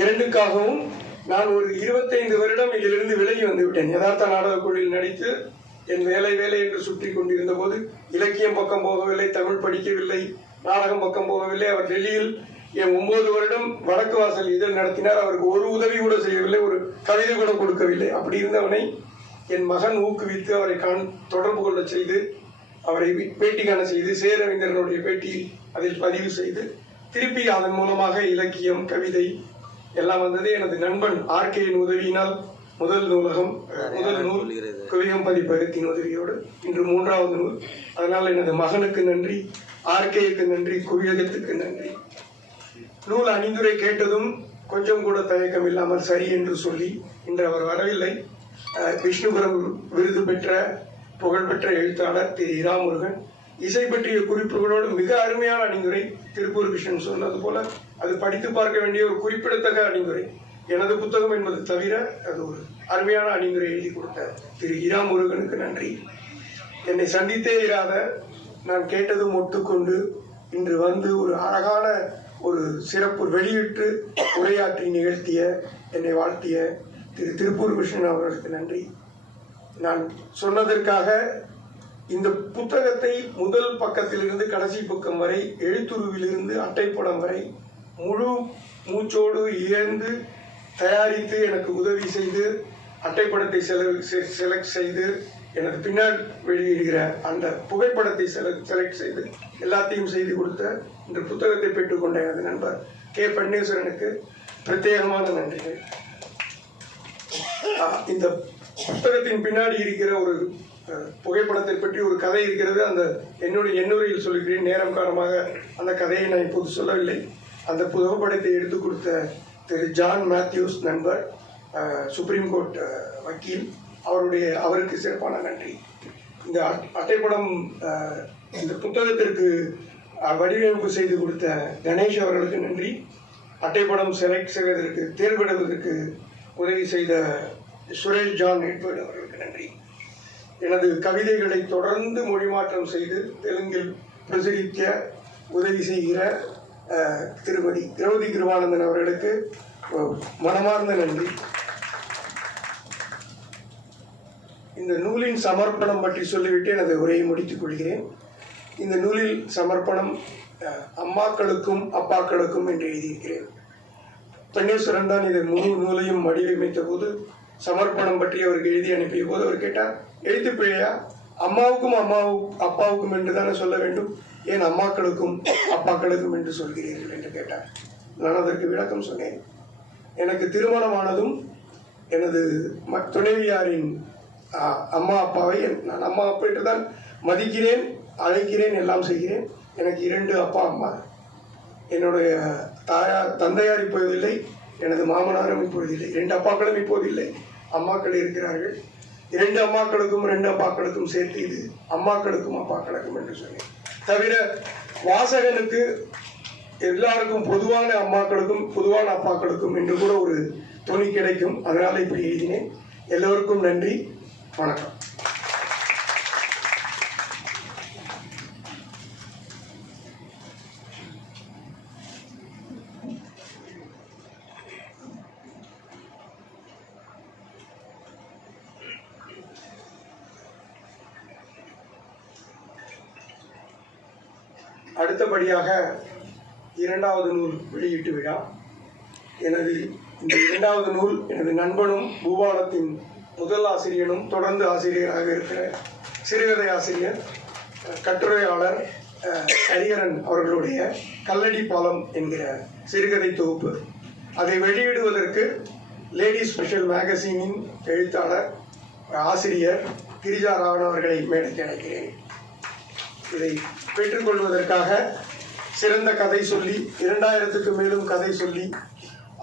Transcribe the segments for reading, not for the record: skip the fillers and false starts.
இரண்டுக்காகவும் நான் ஒரு 25 வருடம் இதிலிருந்து விலகி வந்து விட்டேன். யதார்த்த நாடக குழுவில் நடித்து என் வேலை என்று சுற்றி கொண்டிருந்த போது இலக்கியம் பக்கம் போகவில்லை, தமிழ் படிக்கவில்லை, நாடகம் பக்கம் போகவில்லை. அவர் டெல்லியில் என் 9 வருடம் வடக்கு வாசல் இதழ் நடத்தினார். அவருக்கு ஒரு உதவி கூட செய்யவில்லை, ஒரு கவிதை கூட கொடுக்கவில்லை. அப்படி இருந்தவனை என் மகன் ஊக்குவித்து அவரை தொடர்பு கொள்ள செய்து அவரை பேட்டி காண செய்து சேரவிந்தரனுடைய பேட்டி அதில் பதிவு செய்து திருப்பி அதன் மூலமாக இலக்கியம் கவிதை எல்லாம் வந்தது. எனது நண்பன் ஆர்கேயின் உதவியினால் முதல் நூல் குவியம் பதிப்பகத்தின் உதவியோடு இன்று 3வது நூல். அதனால் எனது மகனுக்கு நன்றி, ஆர்கேக்கு நன்றி, குவியகத்துக்கு நன்றி. நூல் அணிந்துரை கேட்டதும் கொஞ்சம் கூட தயக்கம் இல்லாமல் சரி என்று சொல்லி இன்று அவர் வரவில்லை. விஷ்ணுபுரம் விருது பெற்ற புகழ்பெற்ற எழுத்தாளர் திரு இராமுருகன் இசை பற்றிய குறிப்புகளோடு மிக அருமையான அணிந்துரை. திருப்பூர் கிருஷ்ணன் சொன்னது போல அது படித்து பார்க்க வேண்டிய ஒரு குறிப்பிடத்தக்க அணிந்துரை. எனது புத்தகம் என்பது தவிர அது ஒரு அருமையான அணிந்துரை எழுதி கொடுத்த திரு இராமுருகனுக்கு நன்றி. என்னை சந்தித்தே இராத நான் கேட்டதும் ஒத்துக்கொண்டு இன்று வந்து ஒரு அழகான ஒரு சிறப்பு வெளியிட்டு உரையாற்றி நிகழ்த்திய என்னை வாழ்த்திய திரு திருப்பூர் கிருஷ்ணன் அவர்களுக்கு நன்றி. நான் சொன்னதற்காக இந்த புத்தகத்தை முதல் பக்கத்திலிருந்து கடைசி பக்கம் வரை எழுத்துருவிலிருந்து அட்டைப்படம் வரை முழு மூச்சோடு இழந்து தயாரித்து எனக்கு உதவி செய்து அட்டைப்படத்தை செலக்ட் செய்து எனக்கு பின்னால் வெளியிடுகிற அந்த புகைப்படத்தை செலக்ட் செய்து எல்லாத்தையும் செய்து கொடுத்த இந்த புத்தகத்தை பெற்றுக்கொண்ட எனது நண்பர் கே பன்னீர்செல்வனுக்கு பிரத்யேகமான நன்றிகள். இந்த புத்தகத்தின் பின்னாடி இருக்கிற ஒரு புகைப்படத்தை பற்றி ஒரு கதை இருக்கிறது. அந்த என்னுரையில் சொல்லுகிறேன். நேரம் காரணமாக அந்த கதையை நான் இப்போது சொல்லவில்லை. அந்த புகைப்படத்தை எடுத்து கொடுத்த திரு ஜான் மேத்யூஸ் நண்பர், சுப்ரீம் கோர்ட் வக்கீல், அவருக்கு சிறப்பான நன்றி. இந்த அட்டைப்படம் இந்த புத்தகத்திற்கு வடிவமைப்பு செய்து கொடுத்த கணேஷ் அவர்களுக்கு நன்றி. அட்டைப்படம் செலக்ட் செய்வதற்கு தேர்ந்தெடுப்பதற்கு உதவி செய்த சுரேஷ் ஜான் எட்வர்ட் அவர்களுக்கு நன்றி. எனது கவிதைகளை தொடர்ந்து மொழிமாற்றம் செய்து தெலுங்கில் பிரசுரிக்க உதவி செய்கிற திருமதி திரௌதி கிருபானந்தன் அவர்களுக்கு மனமார்ந்த நன்றி. இந்த நூலின் சமர்ப்பணம் பற்றி சொல்லிவிட்டு எனது உரையை முடித்துக் கொள்கிறேன். இந்த நூலில் சமர்ப்பணம் அம்மாக்களுக்கும் அப்பாக்களுக்கும் என்று எழுதியிருக்கிறேன். பன்னீர்செல்வன் தான் இதை முழு நூலையும் வடிவமைத்த போது சமர்ப்பணம் பற்றி அவருக்கு எழுதி அனுப்பிய போது அவர் கேட்டார், எழுத்து பிழையா? அம்மாவுக்கும் அப்பாவுக்கும் என்று தானே சொல்ல வேண்டும், ஏன் அம்மாக்களுக்கும் அப்பாக்களுக்கும் என்று சொல்கிறீர்கள் என்று கேட்டார். நான் அதற்கு விளக்கம் சொன்னேன். எனக்கு திருமணமானதும் எனது துணைவியாரின் அம்மா அப்பாவை நான் அம்மா அப்பா என்று தான் மதிக்கிறேன், அழைக்கிறேன், எல்லாம் செய்கிறேன். எனக்கு 2 அப்பா அம்மா. என்னுடைய தந்தையார் இப்போதில்லை, எனது மாமனாரும் இப்போதில்லை, 2 அப்பாக்களும் இப்போதில்லை, அம்மாக்கள் இருக்கிறார்கள். 2 அம்மாக்களுக்கும் 2 அப்பாக்களுக்கும் சேர்த்து இது அம்மாக்களுக்கும் அப்பாக்களுக்கும் என்று சொன்னேன். தவிர வாசகனுக்கு எல்லாருக்கும் பொதுவான அம்மாக்களுக்கும் பொதுவான அப்பாக்களுக்கும் என்று கூட ஒரு துணி கிடைக்கும். அதனால இப்படி எழுதினேன். எல்லோருக்கும் நன்றி, வணக்கம். அடுத்தபடியாக 2வது நூல் வெளியீட்டு விழா. எனது இந்த 2வது நூல் எனது நண்பனும் பூபாலத்தின் முதல் ஆசிரியனும் தொடர்ந்து ஆசிரியராக இருக்கிற சிறுகதை ஆசிரியர் கட்டுரையாளர் ஹரிஹரன் அவர்களுடைய கல்லடி பாலம் என்கிற சிறுகதை தொகுப்பு. அதை வெளியிடுவதற்கு லேடி ஸ்பெஷல் மேகசினின் எழுத்தாளர் ஆசிரியர் கிரிஜா ராவன் அவர்களை மேடைக்கு அழைக்கிறேன். இதை பெற்றுக்கொள்வதற்காக சிறந்த கதை சொல்லி 2000க்கு மேலும் கதை சொல்லி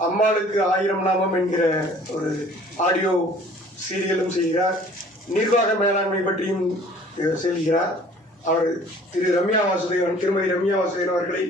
அம்மாளுக்கு 1000 நாமம் என்கிற ஒரு ஆடியோ சீரியலும் செய்கிறார். நிர்வாக மேலாண்மை பற்றியும் செல்கிறார். அவர் திருமதி ரம்யா வாசுதேவன் அவர்களை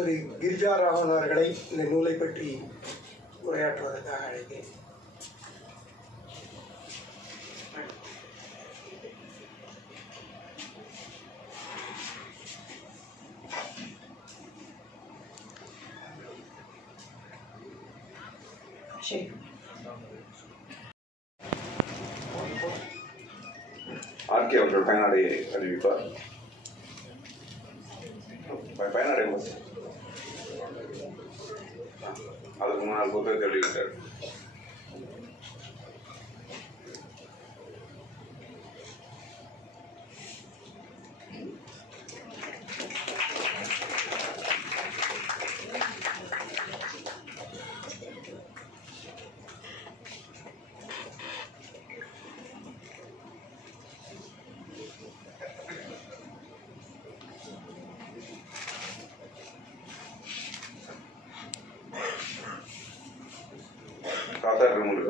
திருமதி கிரிஜா ராமன் அவர்களை இந்த நூலை பற்றி உரையாற்றுவதற்காக அழைக்கிறேன். ஆர்கே அவர்கள் பயனாடையை அறிவிப்பார். பயனாடை அதுக்கு முன்னால் புத்தகத்தை வெளியிட்டார்.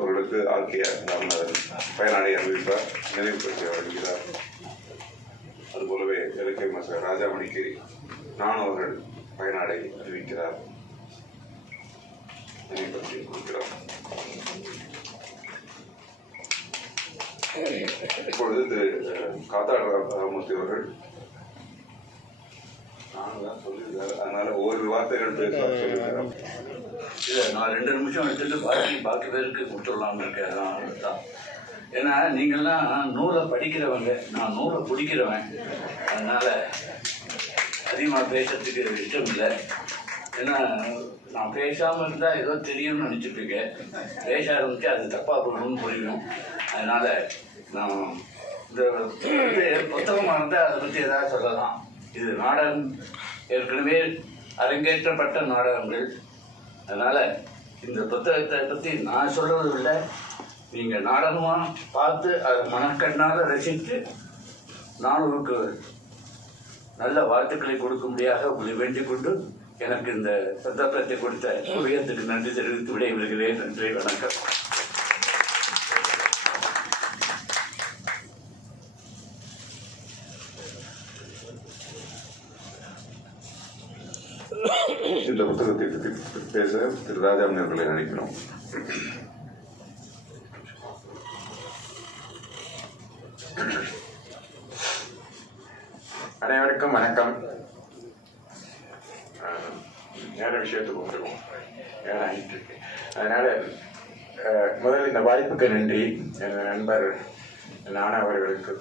அவர்களுக்கு ஆர்கே ராமநாதன் பயனாடை அறிவிப்பார், நினைவுபடுத்தி வழங்குகிறார். அதுபோலவே இலக்கிய விமர்சகர் ராஜாமணிக்கு நானும் அவர்கள் பயனாடை அறிவிக்கிறார், நினைவுபடுத்தி கொடுக்கிறார். இப்பொழுது திரு காத்தாடு ராமமூர்த்தி அவர்கள் சொல்லியிருக்காரு, அதனால ஒவ்வொரு வார்த்தைகள் பேச சொல்லியிருக்காரு. இல்லை, நான் 2 நிமிஷம் எடுத்துட்டு பாக்கி பேருக்கு கொடுத்துடலாம்னு இருக்கேன். தான் ஏன்னா நீங்கள்லாம் நூலை படிக்கிறவங்க, நான் நூலை பிடிக்கிறவன். அதனால் அதிகமாக பேசுறதுக்கு இஷ்டம் இல்லை. ஏன்னா நான் பேசாமல் இருந்தால் ஏதோ தெரியும்னு நினச்சிட்ருக்கேன். பேச ஆரம்பித்து அது தப்பாக போகணும்னு புரியும். அதனால் நான் இந்த புத்தகமாக இருந்தால் அதை பற்றி ஏதாவது சொல்லலாம். இது நாடகம், ஏற்கனவே அரங்கேற்றப்பட்ட நாடகங்கள். அதனால் இந்த புத்தகத்தை பற்றி நான் சொல்கிறது இல்லை, நீங்கள் நாடகமாக பார்த்து அதை மனக்கண்ணால் ரசித்து நானூருக்கு நல்ல வாழ்த்துக்களை கொடுக்கும்படியாக உங்களை வேண்டிக் கொண்டு எனக்கு இந்த சந்தர்ப்பத்தை கொடுத்த உதயத்துக்கு நன்றி தெரிவித்து விடைபெறுகிறேன். நன்றி, வணக்கம். இந்த புத்தகத்தை பற்றி பேச திரு ராஜாமணி அவர்களை அழைக்கிறோம். அனைவருக்கும் வணக்கம். நேர விஷயத்துக்கு வந்துருவோம், நேரம் ஆகிட்டு இருக்கு. அதனால முதல் இந்த வாய்ப்புக்கு நன்றி. எனது நண்பர் நானா அவர்களுக்கு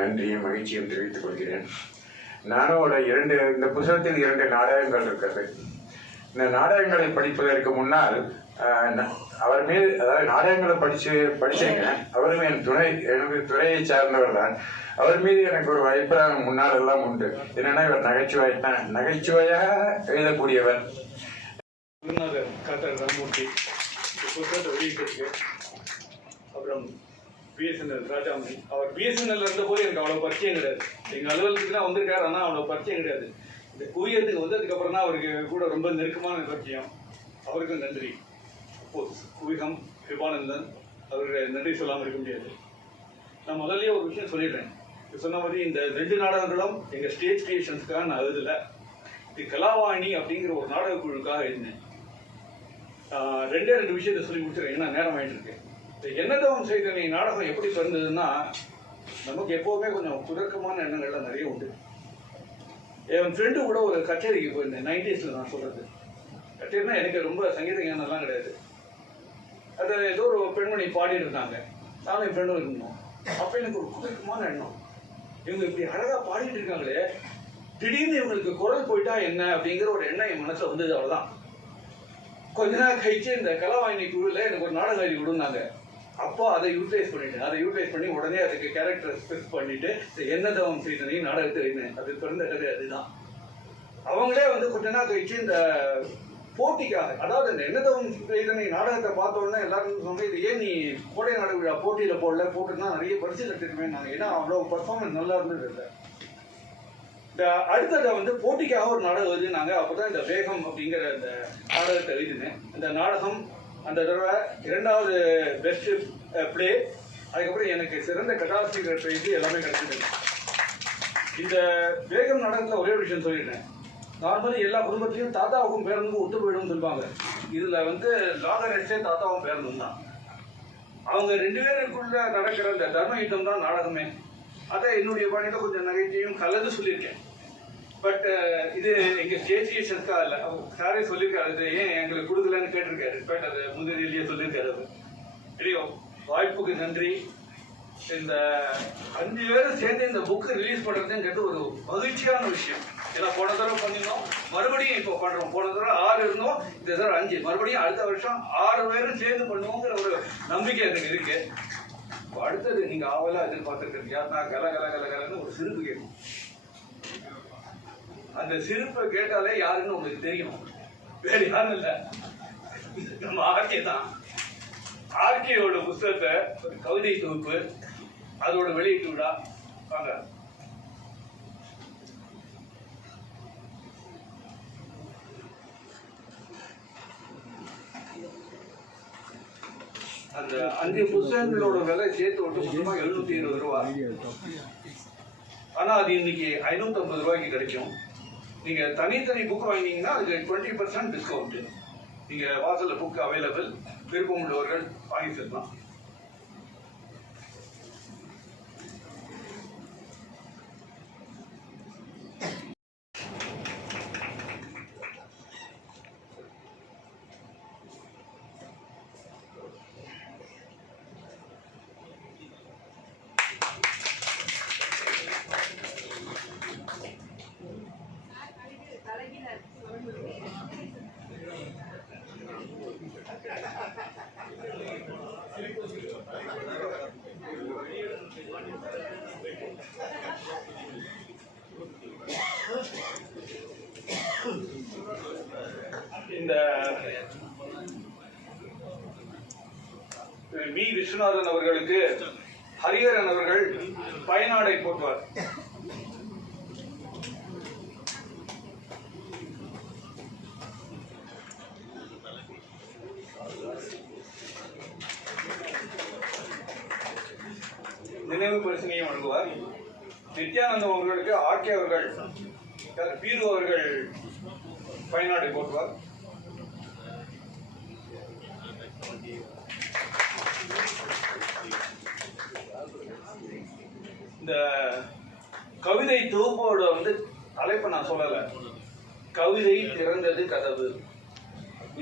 நன்றியும் மகிழ்ச்சியும் தெரிவித்துக் கொள்கிறேன். நானோட இந்த புத்தகத்தில் 2 நாடகங்கள் இருக்கிறது. இந்த நாடகங்களை படிப்பதற்கு முன்னால் அவர் மீது, அதாவது நாடகங்களை படிச்சேங்க. அவரும் எனது துறையை சார்ந்தவர் தான். அவர் மீது எனக்கு ஒரு அபிப்பிராயம் முன்னால் எல்லாம் உண்டு. என்னன்னா, இவர் நகைச்சுவையாக எழுதக்கூடியவர். காத்தாடு ராமமூர்த்தி புத்தகத்தை வெளியிட்டிருக்கு. அப்புறம் பிஎஸ்என்எல் ராஜாமணி, அவர் பிஎஸ்என்எல் இருந்தபோது எனக்கு அவ்வளோ பரிச்சயம் கிடையாது. எங்கள் அலுவலகத்துக்கு தான் வந்திருக்காரு, ஆனால் அவ்வளோ பரிச்சயம் கிடையாது. இந்த குவியத்துக்கு வந்ததுக்கப்புறம் தான் அவருக்கு கூட ரொம்ப நெருக்கமான பரிச்சயம். அவருக்கும் நன்றி. குவிகம் கிருபானந்தன், அவருடைய நன்றி சொல்லாமல் இருக்க முடியாது. நான் முதல்லயே ஒரு விஷயம் சொல்லிடுறேன். சொன்ன மாதிரி இந்த 2 நாடகங்களும் எங்கள் ஸ்டேஜ் கிரியேஷன்ஸ்க்காக நான் எழுதல. இது கலாவாணி அப்படிங்கிற ஒரு நாடக குழுக்காக எழுதினேன். 2 விஷயத்தை சொல்லி கொடுத்துருக்கேன், ஏன்னா நேரம் ஆகிட்டு இருக்கு. என்னதவம் செய்த நீ நாடகம் எப்படி பிறந்ததுன்னா, நமக்கு எப்போவுமே கொஞ்சம் குதர்க்கமான எண்ணங்கள்லாம் நிறைய உண்டு. என் ஃப்ரெண்டு கூட ஒரு கச்சேரிக்கு போயிருந்தேன், 90s நான் சொல்கிறது. கச்சேரினா எனக்கு ரொம்ப சங்கீத ஞானம்லாம் கிடையாது. அது ஏதோ ஒரு பெண்மணி பாடிட்டு இருந்தாங்க, நானும் என் ஃப்ரெண்டும் இருந்தோம். அப்போ எனக்கு ஒரு குதர்க்கமான எண்ணம், இவங்க இப்படி அழகாக பாடிட்டு இருக்காங்களே, திடீர்னு இவங்களுக்கு குரல் போயிட்டா என்ன அப்படிங்கிற ஒரு எண்ணம் என் மனசில் வந்தது. அவ்வளோதான். கொஞ்ச நாள் கழிச்சு இந்த கலாவாணி குழுவில் எனக்கு ஒரு நாடகம் எழுதி கொடுந்தாங்க. அப்போ அதை யூட்டிலைஸ் பண்ணி உடனே அதுக்கு கேரக்டர் ஸ்பெசிஃபை பண்ணிட்டு என்னதவம் செய்தனை நாடகத்தை எழுதினேன். அது பிறந்த கதை அதுதான். அவங்களே கொஞ்ச நாள் கழிச்சு இந்த போட்டிக்காக, அதாவது இந்த என்னதவம் செய்தனை நாடகத்தை பார்த்தோன்னா எல்லாரும் சொன்னாங்க, இது ஏன் நீ கோடை நாடக விழா போட்டியில் போட்டுன்னா நிறைய பரிசு கட்டிருக்கேன் நாங்கள், ஏன்னா அவ்வளோ பர்ஃபார்மன்ஸ் நல்லா இருந்தது இல்லை. இந்த அடுத்ததை போட்டிக்காக ஒரு நாடகம் எழுதினாங்க. அப்போதான் இந்த வேகம் அப்படிங்கிற இந்த நாடகத்தை எழுதினேன். இந்த நாடகம் அந்த தடவை 2வது பெஸ்ட் பிளே, அதுக்கப்புறம் எனக்கு சிறந்த கதாசிரியர் பிரைஸ் எல்லாமே கிடைச்சிது. இந்த வேகம் நாடகத்தில் ஒரே விஷயம் சொல்லிட்டேன், நார்மலி எல்லா குடும்பத்திலையும் தாத்தாவுக்கும் பேரனுக்கும் ஒத்து போயிடும்னு சொல்லுவாங்க. இதில் வந்து லாகரேஷே தாத்தாவும் பேரனும் தான். அவங்க 2 பேருக்குள்ள நடக்கிற அந்த தர்ம யுத்தம் தான் நாடகமே. அதை என்னுடைய பாணியில் கொஞ்சம் நகைத்தையும் கலந்து சொல்லியிருக்கேன். பட் இது எங்கள் ஸ்டேஜ் சர்க்கா இல்லை, சாரே சொல்லியிருக்காரு, அது ஏன் எங்களுக்கு கொடுக்கலன்னு கேட்டிருக்காரு. பட் அது முன்னிலையிலேயே சொல்லியிருக்காரு. அது தெரியும். வாய்ப்புக்கு நன்றி. இந்த 5 பேரும் சேர்ந்து இந்த புக்கு ரிலீஸ் பண்ணுறதுங்கிறது ஒரு மகிழ்ச்சியான விஷயம். ஏன்னா போன தடவை பண்ணியிருந்தோம், மறுபடியும் இப்போ பண்ணுறோம். போன தடவை 6 இருந்தோம், இந்த தடவை 5. மறுபடியும் அடுத்த வருஷம் 6 பேரும் சேர்ந்து பண்ணுவோங்கிற ஒரு நம்பிக்கை எனக்கு இருக்கு. இப்போ அடுத்தது நீங்கள் ஆவலாக எதிர்பார்த்துருக்கிறது யாருன்னா கலன்னு ஒரு சிரிப்பு கேட்கும். அந்த சிரிப்பை கேட்டாலே யாருன்னு உங்களுக்கு தெரியும். வேற யாரும் இல்லை, நம்ம ஆர்கே தான். ஆர்கேயோட புத்தகத்தை ஒரு கவிதை தொகுப்பு, அதோட வெளியீட்டு விழா. வாங்க. அந்த 5 புத்தகங்களோட விலை சேர்த்து விட்டு மொத்தமாக 720 ரூபா. ஆனால் அது இன்னைக்கு 550 ரூபாய்க்கு கிடைக்கும். நீங்கள் தனித்தனி புக் வாங்கினீங்கன்னா அதுக்கு 20% டிஸ்கவுண்ட். நீங்கள் வாசலில் புக் அவைலபிள், விருப்பம் உள்ளவர்கள் வாங்கி செல்லலாம். இந்த வி விஸ்வநாதன் அவர்களுக்கு ஹரிஹரன் அவர்கள் பயனாடை போட்டுவார். நினைவு பரிசனையும் வழங்குவார். நித்யானந்தம் அவர்களுக்கு ஆர்கே அவர்கள், பீரு அவர்கள் பயனாடை போட்டுவார். இந்த கவிதை தொகுப்போட வந்து தலைப்பை நான் சொல்லலை. கவிதை திறந்தது கதவு.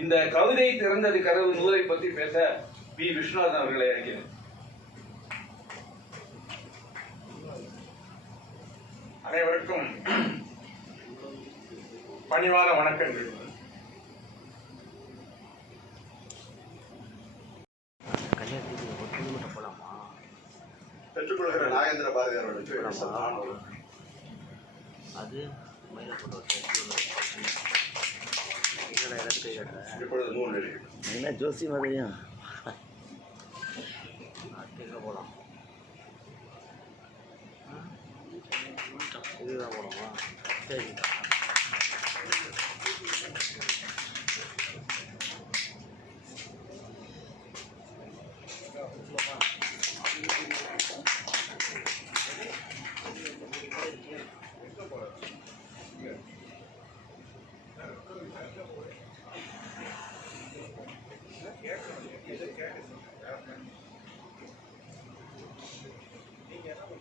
இந்த கவிதை திறந்தது கதவு நூலை பற்றி பேச வி விஸ்வநாதன் அவர்களை அழைக்கிறேன். அனைவருக்கும் பணிவான வணக்கங்கள். பெற்றுக்கொள்கிற நாகேந்திர பாரதியார் அவர்களுக்கு இப்பொழுது நூல் என்ன ஜோசி மாதிரியும் போகலாம். இதுதான் போகலாமா? சரி.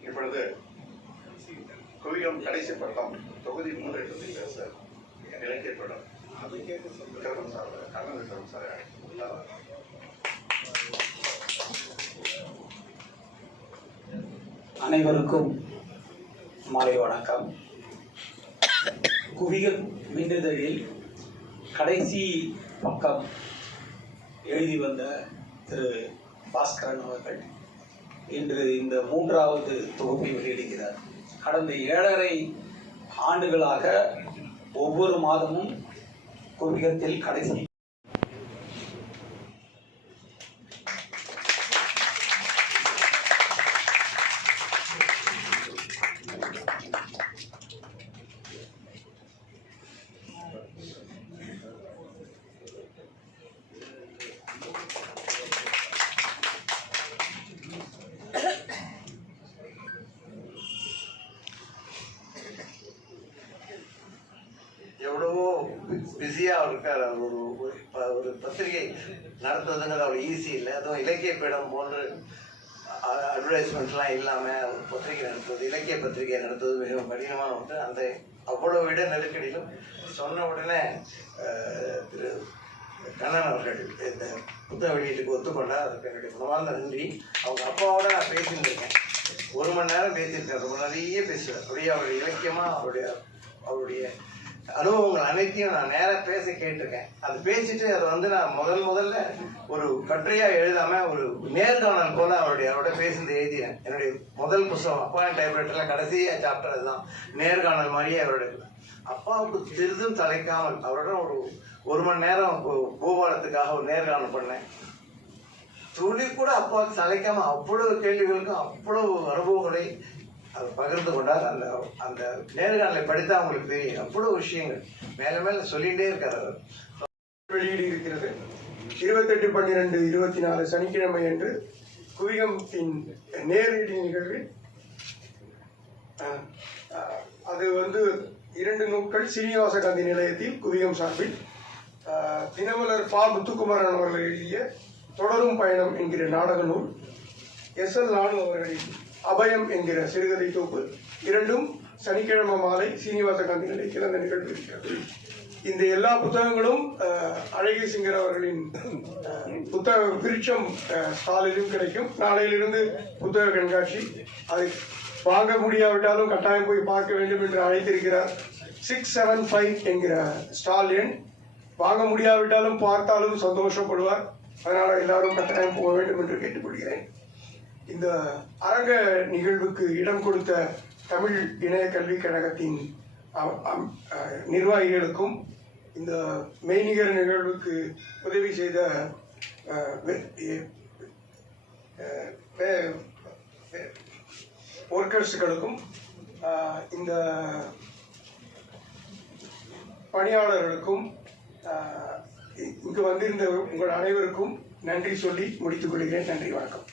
இப்பொழுது குவியம் கடைசி பட்டம் தொகுதி 3 பற்றி பேச இலக்கிய படம் விக்ரமன் சார், கர்ணன் விக்ரமன் சார் அழைக்கப்பட்டார். அனைவருக்கும் மாலை வணக்கம். குவியல் மின்னிதழில் கடைசி பக்கம் எழுதி வந்த திரு பாஸ்கரன் அவர்கள் இன்று இந்த 3வது தொகுப்பை வெளியிடுகிறார். கடந்த 7.5 ஆண்டுகளாக ஒவ்வொரு மாதமும் குவியத்தில் கடைசி பிஸியாக இருக்கார். அவர் ஒரு பத்திரிகை நடத்துவதுங்கிறது அவ்வளோ ஈஸி இல்லை. அதுவும் இலக்கிய பீடம் போன்று அட்வர்டைஸ்மெண்ட்லாம் இல்லாமல் ஒரு பத்திரிகை நடத்துவது, இலக்கிய பத்திரிகை நடத்துவது மிகவும் கடினமான ஒன்று. அந்த அவ்வளவு விட நெருக்கடியிலும் சொன்ன உடனே திரு கண்ணன் அவர்கள் இந்த புத்தக வெளியீட்டுக்கு ஒத்துக்கொண்டார். அதுக்கு என்னுடைய மனமார்ந்த நன்றி. அவங்க அப்பாவோட நான் பேசியிருந்திருக்கேன், 1 மணி நேரம் பேசியிருக்கேன். ரொம்ப நிறைய பேசுவேன். அப்படியே அவருடைய இலக்கியமாக அவருடைய அனுபவங்கள் அனைத்தையும் நான் நேராக பேச கேட்டிருக்கேன். அது பேசிட்டு அதை நான் முதல்ல ஒரு கட்டுரையாக எழுதாமல் ஒரு நேர்காணல் போல அவரோட பேசினது எழுதினேன். என்னுடைய முதல் புத்தகம் அப்பா டைப்ரைட்டரில் கடைசியாக சாப்டர் அதுதான், நேர்காணல் மாதிரியே அவருடைய அப்பாவுக்கு சிறிதும் தலைக்காமல் அவரோட ஒரு மணி நேரம் பூபாலத்துக்காக ஒரு நேர்காணல் பண்ணேன். துளி கூட அப்பாவுக்கு தலைக்காமல் அவ்வளவு கேள்விகளுக்கும் அவ்வளவு அனுபவங்களை அவர் பகிர்ந்து கொண்டார். அந்த நேர்காணலை படித்தா அவங்களுக்கு தெரியும், அவ்வளவு விஷயங்கள் மேல மேல சொல்லிகிட்டே இருக்கார் அவர். வெளியீடு இருக்கிறது. 28/12/24 சனிக்கிழமை அன்று குவிகத்தின் நேரடி நிகழ்வில் அது 2 நூல்கள் சீனிவாச காந்தி நிலையத்தில் குவிகம் சார்பில் தினமலர் பா. முத்துக்குமாரன் அவர்கள் எழுதிய தொடரும் பயணம் என்கிற நாடக நூல், SL நானு அவர்களின் அபயம் என்கிற சிறுகதை தொகுப்பு, 2ம் சனிக்கிழமை மாலை சீனிவாச காந்தி நிலையத்தில் அந்த நிகழ்வு இருக்கிறது. இந்த எல்லா புத்தகங்களும் அழகிய சிங்கர் அவர்களின் புத்தக விருட்சம் ஸ்டாலிலும் கிடைக்கும். நாளையிலிருந்து புத்தக கண்காட்சி, அதை வாங்க முடியாவிட்டாலும் கட்டாயம் போய் பார்க்க வேண்டும் என்று அழைத்திருக்கிறார். 675 என்கிற ஸ்டால் எண். வாங்க முடியாவிட்டாலும் பார்த்தாலும் சந்தோஷப்படுவார். அதனால் எல்லாரும் கட்டாயம் போக வேண்டும் என்று கேட்டுக்கொள்கிறேன். இந்த அரங்க நிகழ்வுக்கு இடம் கொடுத்த தமிழ் இணைய கல்விக் கழகத்தின் நிர்வாகிகளுக்கும், இந்த மெய்நிகர் நிகழ்வுக்கு உதவி செய்த ஒர்க்கர்ஸ்களுக்கும், இந்த பணியாளர்களுக்கும், இங்கு வந்திருந்த உங்கள் அனைவருக்கும் நன்றி சொல்லி முடித்துக் கொள்கிறேன். நன்றி, வணக்கம்.